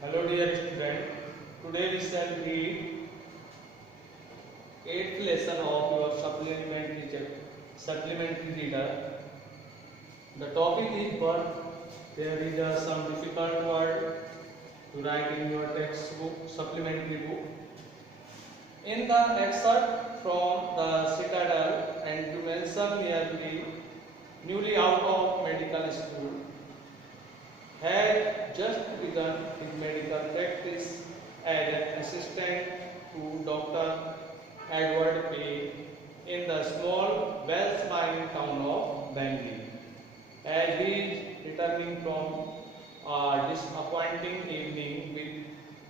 Hello dear student, today we shall read 8th lesson of your supplementary reader. The topic is birth. There is some difficult word to write in your textbook, supplementary book. In the excerpt from the Citadel, and to mention merely newly out of medical school, had just begun his medical practice as an assistant to Dr. Edward Page in the small, well-smiling town of Bangalore. As he is returning from a disappointing evening with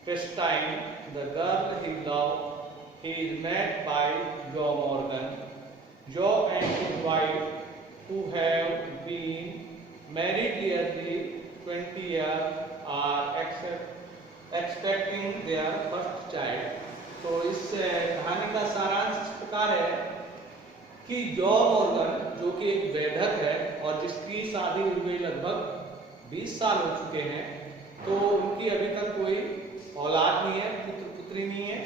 Christine, the girl he loved, he is met by Joe Morgan. Joe and his wife, who have been married nearly 20 years, are expecting their first child. तो इस कहानी का सारांश इस प्रकार है कि jaw Morgan, जो कि एक वैधक है और जिसकी शादी हुई लगभग 20 साल हो चुके हैं, तो उनकी अभी तक कोई औलाद नहीं है, पुत्र पुत्री नहीं है।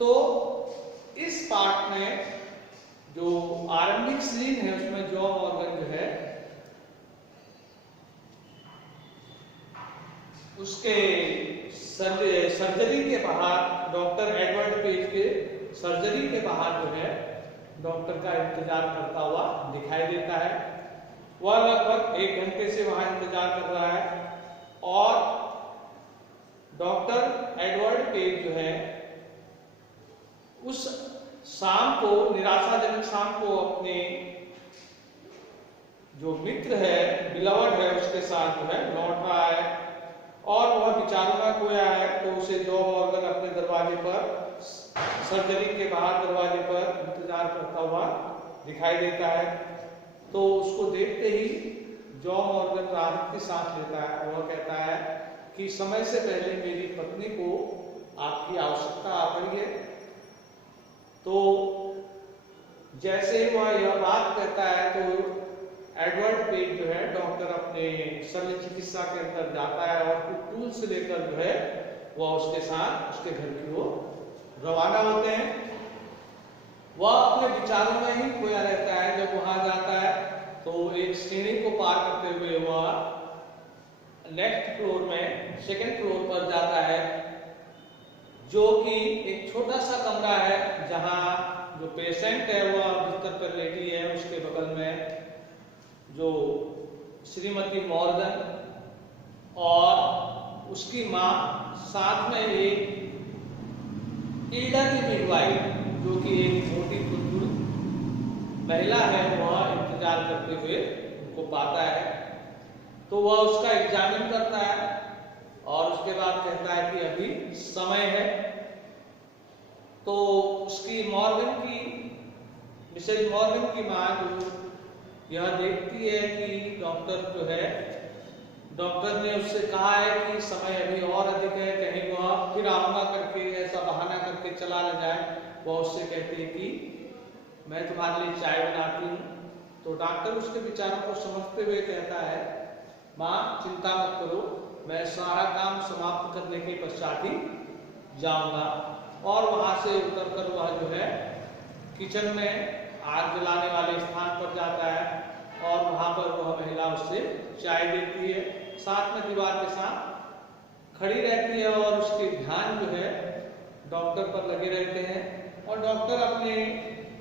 तो इस पार्ट में जो आरंभिक सीन है उसमें जॉ मॉर्गन जो है उसके सर्जरी के बाहर, डॉक्टर एडवर्ड पेज के सर्जरी के बाहर जो है डॉक्टर का इंतजार करता हुआ दिखाई देता है। वह लगभग 1 घंटे से वहां इंतजार कर रहा है और डॉक्टर एडवर्ड पेज जो है उस शाम को, निराशाजनक शाम को, अपने जो मित्र है, बिलवड है, उसके साथ जो है लौट रहा है और वह विचारों में खोया है। तो उसे जॉ मॉर्गन अपने दरवाजे पर, सर्जरी के बाहर दरवाजे पर इंतजार करता हुआ दिखाई देता है। तो उसको देखते ही जॉ मॉर्गन राहत की सांस लेता है और वह कहता है कि समय से पहले मेरी पत्नी को आपकी आवश्यकता आ पड़ी है। तो जैसे वह यह बात कहता है तो एडवर्ड पेज जो है, डॉक्टर अपने शल्य चिकित्सा के अंदर जाता है और कुछ टूल्स लेकर जो है वह उसके साथ उसके घर की ओर रवाना होते हैं। वह अपने विचारों में ही खोया रहता है। जब वहां जाता है तो एक सीढ़ी को पार करते हुए वह नेक्स्ट फ्लोर में, 2nd फ्लोर पर जाता है, जो कि एक छोटा सा कमरा है जहां जो पेशेंट है वह बिस्तर पर लेटी है। उसके बगल में जो श्रीमती मॉर्गन और उसकी मां, साथ में एक एल्डरली मिडवाइफ जो कि एक मोटी बुजुर्ग महिला है, वह इंतजार करते हुए उनको पाता है। तो वह उसका एग्जामिन करता है और उसके बाद कहता है कि अभी समय है। तो उसकी मॉर्गन की, मिसेज मॉर्गन की मां जो यह देखती है कि डॉक्टर जो है, डॉक्टर ने उससे कहा है कि समय अभी और अधिक है, कहीं वह फिर आऊंगा करके ऐसा बहाना करके चला न जाए। वह उससे कहती है कि मैं तुम्हारे लिए चाय बनाती हूँ। तो डॉक्टर उसके विचारों को समझते हुए कहता है, माँ चिंता मत करो, मैं सारा काम समाप्त करने के पश्चात ही जाऊंगा। और वहां से उतरकर वह जो है किचन में आग जलाने वाले स्थान पर जाता है और वहां पर वह महिला उससे चाय देती है, साथ में दीवार के साथ खड़ी रहती है और उसके ध्यान जो है डॉक्टर पर लगे रहते हैं और डॉक्टर अपने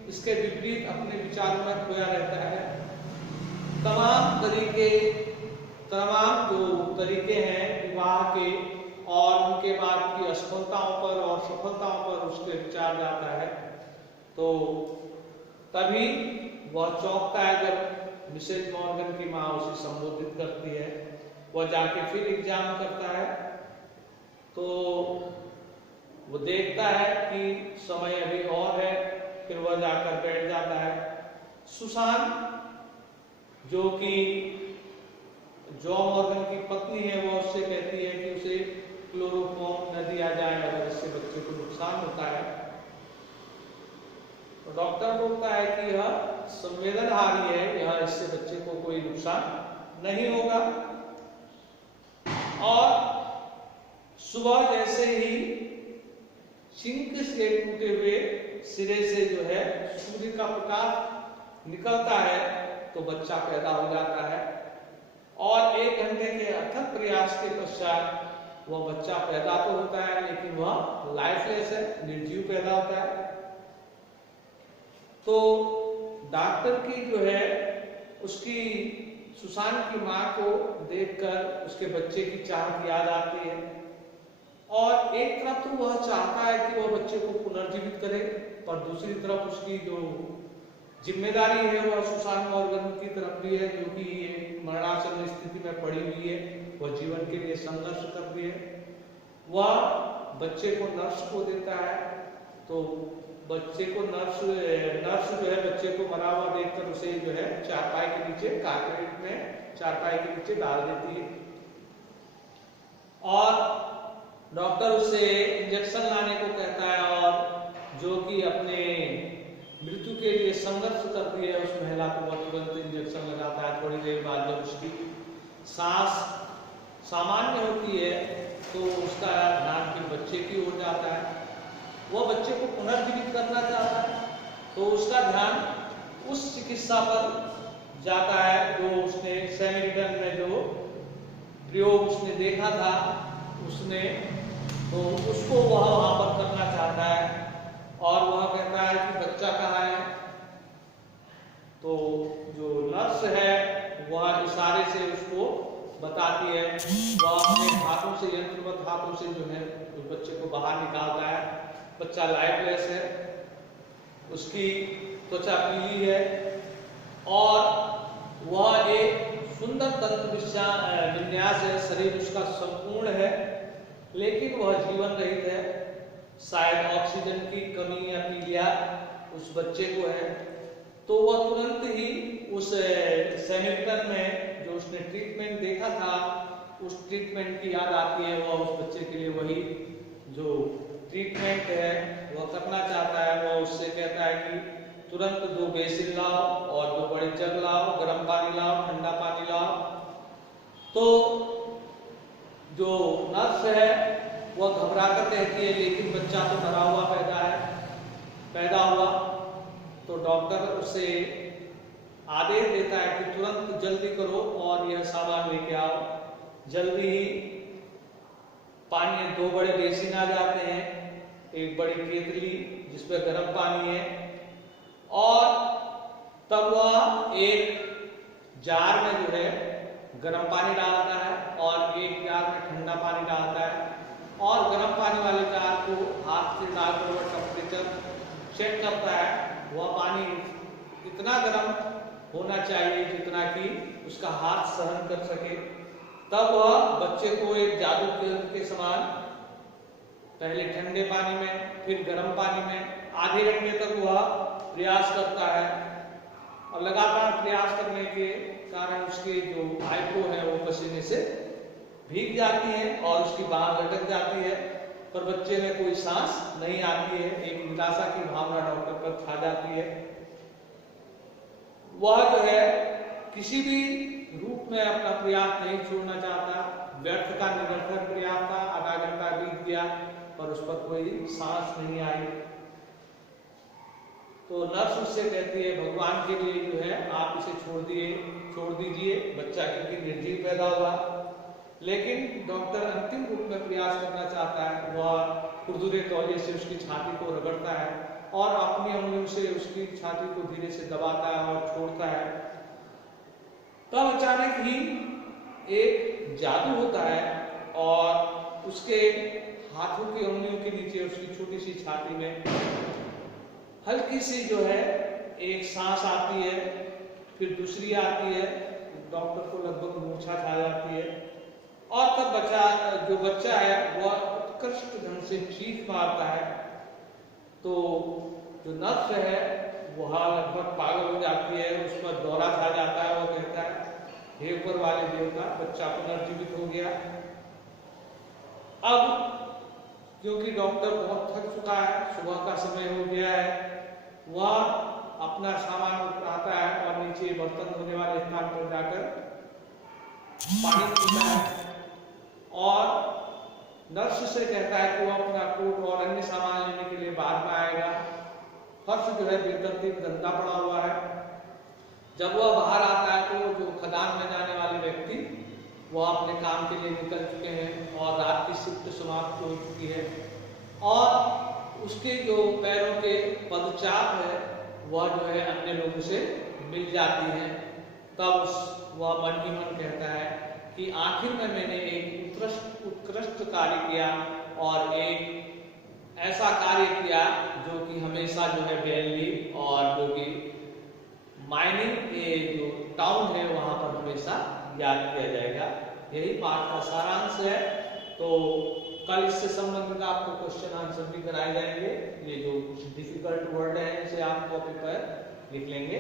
इसके विपरीत अपने विचारों में खोया रहता है। तमाम जो तरीके हैं विवाह के और उनके बाद की असफलताओं पर और सफलताओं पर उसके विचार जाता है। तो तभी वह चौंकता है जब मिसेज मॉर्गन की मां उसे संबोधित करती है। वह जाके फिर एग्जाम करता है तो वो देखता है कि समय अभी और है। फिर वह जाकर बैठ जाता है। सुसान, जो कि जॉ मॉर्गन की पत्नी है, वह उससे कहती है कि उसे क्लोरोफॉर्म न दिया जाए अगर इससे बच्चे को नुकसान होता है। तो डॉक्टर बोलता है कि यह संवेदनहारी है, यह इससे बच्चे को कोई नुकसान नहीं होगा। और सुबह जैसे ही सिंक से टूटे हुए सिरे से जो है सूर्य का प्रकाश निकलता है तो बच्चा पैदा हो जाता है, और 1 घंटे के अथक प्रयास के पश्चात वह बच्चा पैदा तो होता है लेकिन वह लाइफलेस है, निर्जीव पैदा होता है। तो डॉक्टर की जो है उसकी सुसान की माँ को देखकर उसके बच्चे की चाहत याद आती है, और एक तरफ तो वह चाहता है कि वह बच्चे को पुनर्जीवित करे, पर दूसरी तरफ उसकी जो जिम्मेदारी है वह सुसान मॉर्गन की तरफ भी है, जो कि एक मरणासन स्थिति में पड़ी हुई है, वह जीवन के लिए संघर्ष कर रही है। वह बच्चे को नर्स को देता है, तो बच्चे को नर्स जो है बच्चे को मरा हुआ देखकर उसे जो है चारपाई के नीचे, कारपेट में चारपाई के नीचे डाल देती है, और डॉक्टर उसे इंजेक्शन लाने को कहता है, और जो कि अपने मृत्यु के लिए संघर्ष करती है उस महिला को वह तुरंत इंजेक्शन लगाता है। थोड़ी देर बाद जब उसकी सांस सामान्य होती है तो उसका ध्यान फिर बच्चे की ओर जाता है, वह बच्चे को पुनर्जीवित करना चाहता है, तो उसका ध्यान उस चिकित्सा पर जाता है जो उसने सैमरिटन में जो प्रयोग उसने देखा था उसने, तो उसको वह वहां पर करना चाहता है, और वह कहता है कि बच्चा कहाँ है। तो जो नर्स है वह इशारे से उसको बताती है, वह अपने हाथों से, यंत्रवत हाथों से जो है उस बच्चे को बाहर निकालता है। बच्चा लाइफलेस है, उसकी त्वचा पीली है, और वह एक सुंदर तंत्र विन्यास है, शरीर उसका संपूर्ण है, लेकिन वह जीवन रहित है। शायद ऑक्सीजन की कमी या पीलिया उस बच्चे को है, तो वह तुरंत ही उस सैनिटन में जो उसने ट्रीटमेंट देखा था उस ट्रीटमेंट की याद आती है, वह उस बच्चे के लिए वही जो ट्रीटमेंट है वह करना चाहता है। वह उससे कहता है कि तुरंत 2 बेसिन लाओ और 2 बड़े जग लाओ, गर्म पानी लाओ, ठंडा पानी लाओ। तो जो नर्स है वह घबरा कर कहती है, लेकिन बच्चा तो मरा हुआ पैदा हुआ, तो डॉक्टर उसे आदेश देता है कि तुरंत जल्दी करो और यह सामान लेके आओ। जल्दी ही पानी 2 बड़े बेसिन आ जाते हैं, एक बड़ी केतली जिसमें गर्म पानी है, और तब वह एक जार में जो है गर्म पानी डालता है और एक जार में ठंडा पानी डालता है, और गर्म पानी वाले जार को हाथ से डालकर वह टेम्परेचर चेक करता है। वह पानी इतना गर्म होना चाहिए जितना कि उसका हाथ सहन कर सके। तब वह बच्चे को एक जादू के समान पहले ठंडे पानी में फिर गर्म पानी में आधे घंटे तक वह प्रयास करता है, और लगातार प्रयास करने के कारण उसके जो आईब्रो है वो पसीने से भीग जाती है और उसकी बांह लटक जाती है, पर बच्चे में कोई सांस नहीं आती है। एक निराशा की भावना डॉक्टर पर छा जाती है। वह जो है किसी भी रूप में अपना प्रयास नहीं छोड़ना चाहता। व्यर्थ का निरर्थक प्रयास था, आधा घंटा बीत गया पर उस पर कोई सांस नहीं आई। तो नर्स उससे कहती है भगवान के लिए जो है आप इसे छोड़ दीजिए, बच्चा क्योंकि निर्जीव पैदा हुआ। लेकिन डॉक्टर अंतिम रूप में प्रयास करना चाहता है। वह खुरदुरे तौलिए से उसकी छाती को रगड़ता है और अपनी उंगलियों से उसकी छाती को धीरे से दबाता है और छोड़ता है। तब अचानक ही एक जादू होता है और उसके हाथों की उंगलियों के नीचे उसकी छोटी सी छाती में हल्की सी जो है एक सांस आती है, फिर दूसरी आती है। डॉक्टर को लगभग मूर्छा खा जाती है और तब बच्चा है वह उत्कृष्ट ढंग से चीख मारता है। तो जो नर्स है वह लगभग पागल हो जाती है, उस पर दौरा खा जाता है। वो कहता है हे ऊपर वाले देवता, बच्चा पुनर्जीवित हो गया। अब क्योंकि डॉक्टर बहुत थक चुका है, सुबह का समय हो गया है, वह अपना सामान उठाता है और नीचे बर्तन धोने वाले स्थान पर जाकर पानी पीता है और नर्स से कहता है कि वो अपना कोट और अन्य सामान लेने के लिए बाद में आएगा। फर्श जो है बेतरतीब गंदा पड़ा हुआ है। जब वह बाहर आता है तो जो खदान में जाने वाले व्यक्ति वो अपने काम के लिए निकल चुके हैं और रात की शिफ्ट समाप्त हो चुकी है, और उसके जो पैरों के पदचाप है वह जो है अन्य लोगों से मिल जाती है। तब वह मन ही मन कहता है कि आखिर में मैंने एक उत्कृष्ट कार्य किया और एक ऐसा कार्य किया जो कि हमेशा जो है वैली और जो कि माइनिंग के जो टाउन है वहां पर हमेशा याद किया जाएगा। यही पाठ का सारांश है। तो कल इससे संबंधित आपको क्वेश्चन आंसर भी कराए जाएंगे। ये जो कुछ डिफिकल्ट वर्ड है इसे आप कॉपी पर लिख लेंगे।